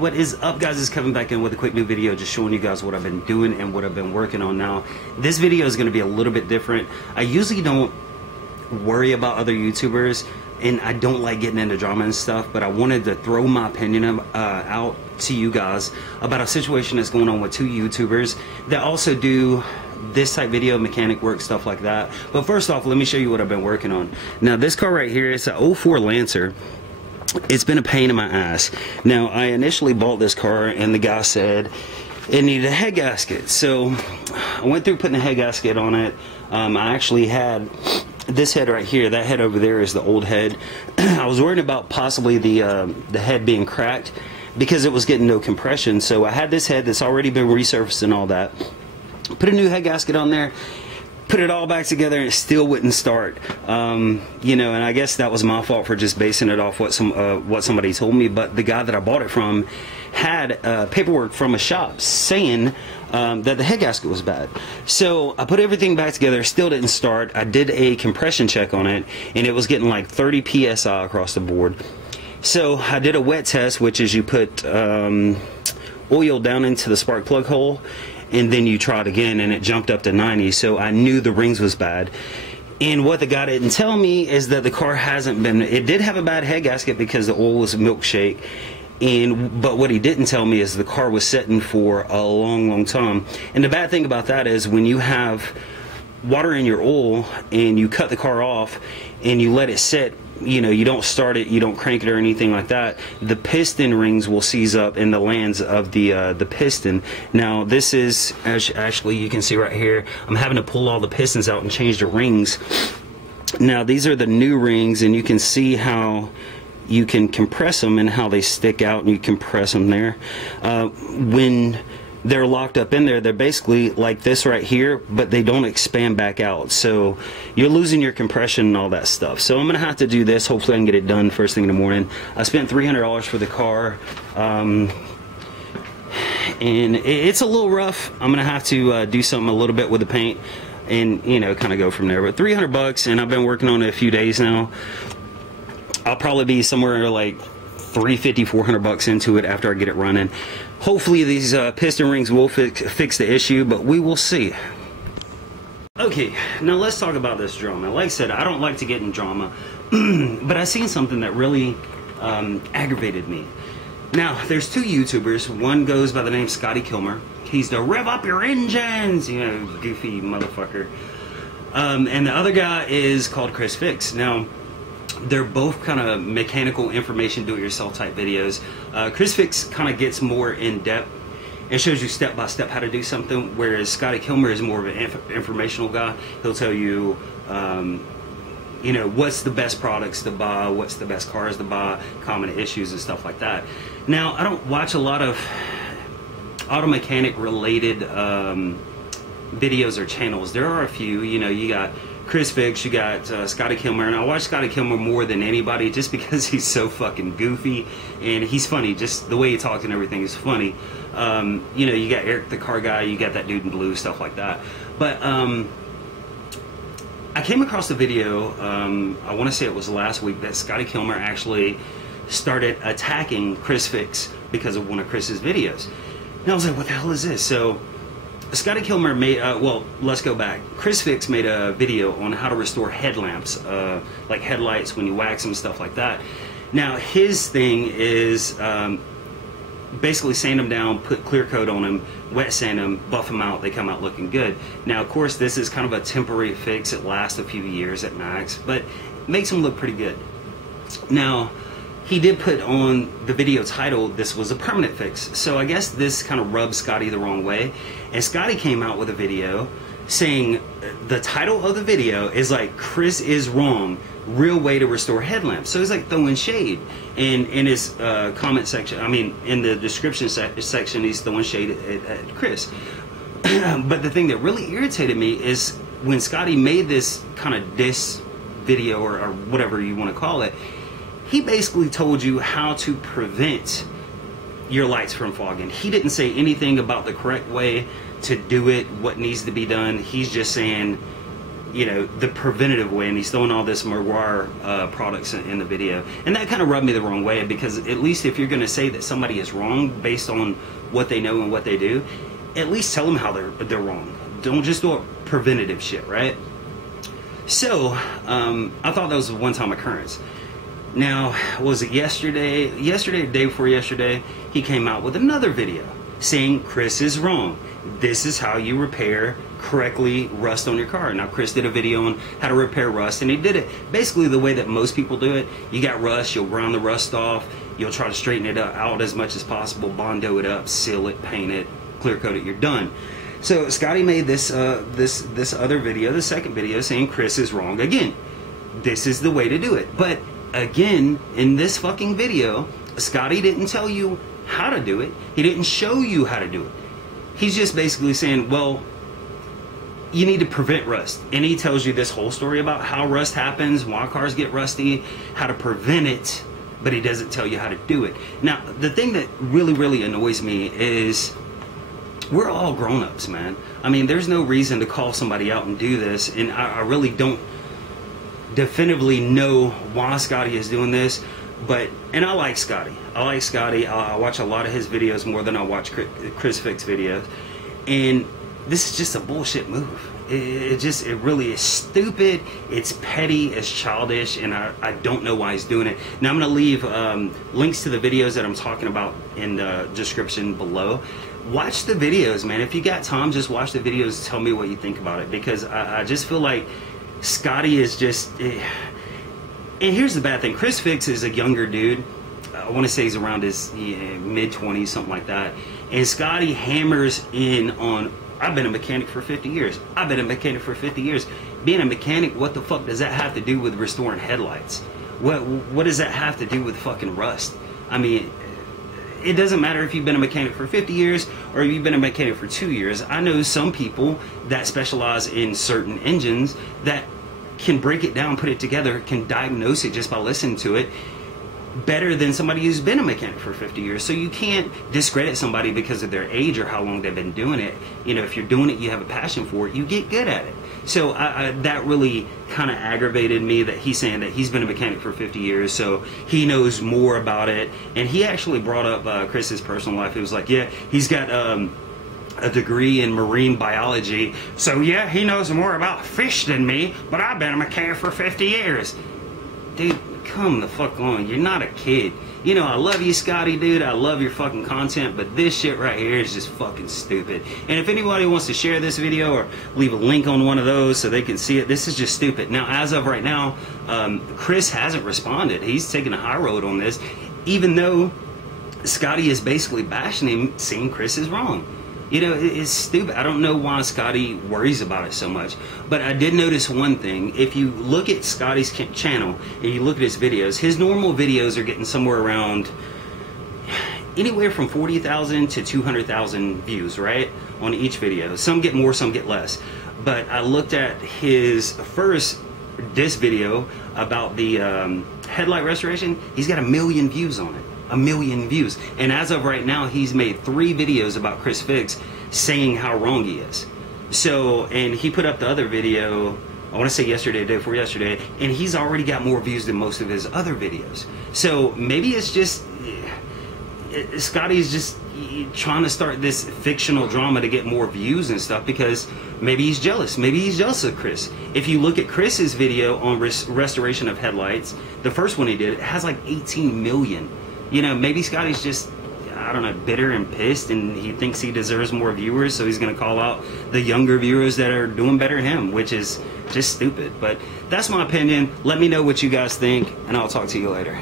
What is up, guys? It's Kevin back in with a quick new video, just showing you guys what I've been doing and what I've been working on. Now, this video is going to be a little bit different. I usually don't worry about other YouTubers, and I don't like getting into drama and stuff, but I wanted to throw my opinion out to you guys about a situation that's going on with two YouTubers that also do this type video, mechanic work, stuff like that. But first off, let me show you what I've been working on. Now, this car right here, it's an 04 Lancer. It's been a pain in my ass. Now, I initially bought this car and the guy said it needed a head gasket. So I went through putting a head gasket on it. I actually had this head right here. That head over there is the old head. I was worried about possibly the head being cracked because it was getting no compression. So I had this head that's already been resurfaced and all that. Put a new head gasket on there. Put it all back together and it still wouldn't start. You know, and I guess that was my fault for just basing it off what somebody told me. But the guy that I bought it from had paperwork from a shop saying that the head gasket was bad. So I put everything back together, still didn't start. I did a compression check on it and it was getting like 30 psi across the board. So I did a wet test, which is you put oil down into the spark plug hole and then you try it again, and it jumped up to 90. So I knew the rings was bad. And what the guy didn't tell me is that the car hasn't been, it did have a bad head gasket because the oil was milkshake. But what he didn't tell me is the car was sitting for a long time. And the bad thing about that is when you have water in your oil and you cut the car off and you let it sit, you know, you don't start it, you don't crank it or anything like that, the piston rings will seize up in the lands of the piston. Now this is, actually you can see right here, I'm having to pull all the pistons out and change the rings. Now these are the new rings and you can see how you can compress them and how they stick out, and you compress them there. When they're locked up in there, they're basically like this right here, but they don't expand back out, so you're losing your compression and all that stuff. So I'm gonna have to do this. Hopefully I can get it done first thing in the morning. I spent $300 for the car, and it's a little rough. I'm gonna have to do something a little bit with the paint and, you know, kind of go from there. But 300 bucks, and I've been working on it a few days now. I'll probably be somewhere like 350, 400 bucks into it after I get it running. Hopefully these piston rings will fix the issue, but we will see. Okay, now let's talk about this drama. Like I said, I don't like to get in drama, but I seen something that really aggravated me. Now, there's two YouTubers. One goes by the name Scotty Kilmer. He's the rev up your engines, you know, goofy motherfucker. And the other guy is called Chris Fix. Now, they're both kind of mechanical information, do-it-yourself type videos. Chris Fix kind of gets more in-depth and shows you step by step how to do something, whereas Scotty Kilmer is more of an informational guy. He'll tell you, you know, what's the best products to buy, what's the best cars to buy, common issues and stuff like that. Now, I don't watch a lot of auto mechanic related videos or channels. There are a few. You know, you got Chris Fix, you got Scotty Kilmer, and I watch Scotty Kilmer more than anybody just because he's so fucking goofy and he's funny. Just the way he talks and everything is funny. You know, you got Eric the Car Guy, you got that dude in blue, stuff like that. But I came across a video, I want to say it was last week, that Scotty Kilmer actually started attacking Chris Fix because of one of Chris's videos. And I was like, what the hell is this? So Scotty Kilmer made, well, let's go back. Chris Fix made a video on how to restore headlamps, like headlights when you wax them, stuff like that. Now, his thing is basically sand them down, put clear coat on them, wet sand them, buff them out, they come out looking good. Now, of course, this is kind of a temporary fix. It lasts a few years at max, but makes them look pretty good. Now, he did put on the video title, this was a permanent fix. So I guess this kind of rubbed Scotty the wrong way. And Scotty came out with a video saying the title of the video is like, Chris is wrong, real way to restore headlamps. So he's like throwing shade. And in his comment section, I mean, in the description section, he's throwing shade at Chris. But the thing that really irritated me is when Scotty made this kind of diss video or whatever you want to call it, he basically told you how to prevent your lights from fogging. He didn't say anything about the correct way to do it, what needs to be done. He's just saying, you know, the preventative way, and he's throwing all this Miroir products in the video, and that kind of rubbed me the wrong way, because at least if you're going to say that somebody is wrong based on what they know and what they do, at least tell them how they're wrong. Don't just do a preventative shit, right? So I thought that was a one-time occurrence. Now, was it yesterday, the day before yesterday, he came out with another video saying Chris is wrong. This is how you repair correctly rust on your car. Now, Chris did a video on how to repair rust, and he did it basically the way that most people do it. You got rust, you'll ground the rust off, you'll try to straighten it out as much as possible, Bondo it up, seal it, paint it, clear coat it, you're done. So Scotty made this other video, the second video, saying Chris is wrong again. This is the way to do it. But again, in this fucking video, Scotty didn't tell you how to do it. He didn't show you how to do it. He's just basically saying, well, you need to prevent rust. And he tells you this whole story about how rust happens, why cars get rusty, how to prevent it, but he doesn't tell you how to do it. Now, the thing that really, really annoys me is we're all grown-ups, man. I mean, there's no reason to call somebody out and do this, and I really don't definitively know why Scotty is doing this. But, and I like Scotty. I watch a lot of his videos more than I watch Chris Fix videos. And this is just a bullshit move. It really is stupid. It's petty. It's childish. And I don't know why he's doing it. Now I'm going to leave links to the videos that I'm talking about in the description below. Watch the videos, man. If you got time, just watch the videos. Tell me what you think about it. Because I just feel like Scotty is just... And here's the bad thing. Chris Fix is a younger dude. I want to say he's around his mid-20s, something like that. And Scotty hammers in on, I've been a mechanic for 50 years. I've been a mechanic for 50 years. Being a mechanic, what the fuck does that have to do with restoring headlights? What does that have to do with fucking rust? I mean, it doesn't matter if you've been a mechanic for 50 years or if you've been a mechanic for 2 years. I know some people that specialize in certain engines that can break it down, put it together, can diagnose it just by listening to it better than somebody who's been a mechanic for 50 years. So you can't discredit somebody because of their age or how long they've been doing it. You know, if you're doing it, you have a passion for it, you get good at it. So that really kind of aggravated me, that he's saying that he's been a mechanic for 50 years, so he knows more about it. And he actually brought up Chris's personal life. He was like, yeah, he's got a degree in marine biology, so yeah, he knows more about fish than me, but I've been a mechanic for 50 years. Dude, come the fuck on. You're not a kid. You know, I love you, Scotty, dude. I love your fucking content, but this shit right here is just fucking stupid. And if anybody wants to share this video or leave a link on one of those so they can see it, this is just stupid. Now, as of right now, Chris hasn't responded. He's taking a high road on this, even though Scotty is basically bashing him, saying Chris is wrong. You know, it's stupid. I don't know why Scotty worries about it so much. But I did notice one thing. If you look at Scotty's channel and you look at his videos, his normal videos are getting somewhere around anywhere from 40,000 to 200,000 views, right? On each video. Some get more, some get less. But I looked at his first disc video about the headlight restoration. He's got 1 million views on it. 1 million views. And as of right now, he's made 3 videos about Chris Fix saying how wrong he is. So, and he put up the other video, I want to say yesterday, the day before yesterday, and he's already got more views than most of his other videos. So maybe it's just, Scotty's just trying to start this fictional drama to get more views and stuff, because maybe he's jealous. Maybe he's jealous of Chris. If you look at Chris's video on restoration of headlights, the first one he did, it has like 18 million. You know, maybe Scotty's just, I don't know, bitter and pissed, and he thinks he deserves more viewers, so he's going to call out the younger viewers that are doing better than him, which is just stupid. But that's my opinion. Let me know what you guys think, and I'll talk to you later.